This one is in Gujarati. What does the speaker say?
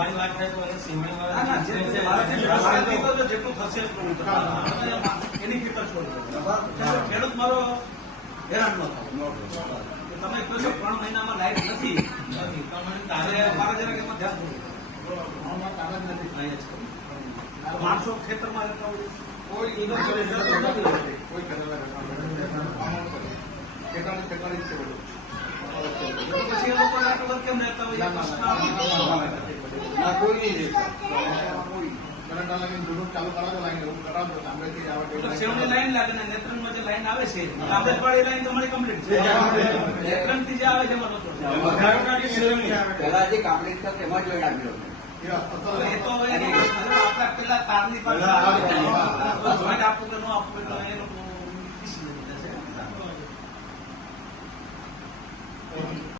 મારી વાત થાય તો સિંહણી ના, ના, જેટલું ખર્ચે એની ફિકર છોડી ખેડૂત મારો હેરાન ન થાય. તમે કહો છો 3 મહિનામાં લાઈટ નથી તારે મારે જરાક એમાં ધ્યાન દઉં. માણસો ખેતરમાં રહેતા હોય કોઈ પછી એ લોકો આટલો કેમ રહેતા હોય સેવની લાઈન લાગે ને નેત્રંગમાં જે લાઈન આવે છે તાંબેજવાળી લાઈન તમારી કમ્પ્લીટ છે. નેત્રંગ થી જે આવે છે એમાં નહોતો પેલા જે કમ્પ્લીટ થયો તેમાં જોઈન આપ્યો એ તો આપણા પેલા તારની પાસે જોઈન્ટ આપવું કે ન આપવું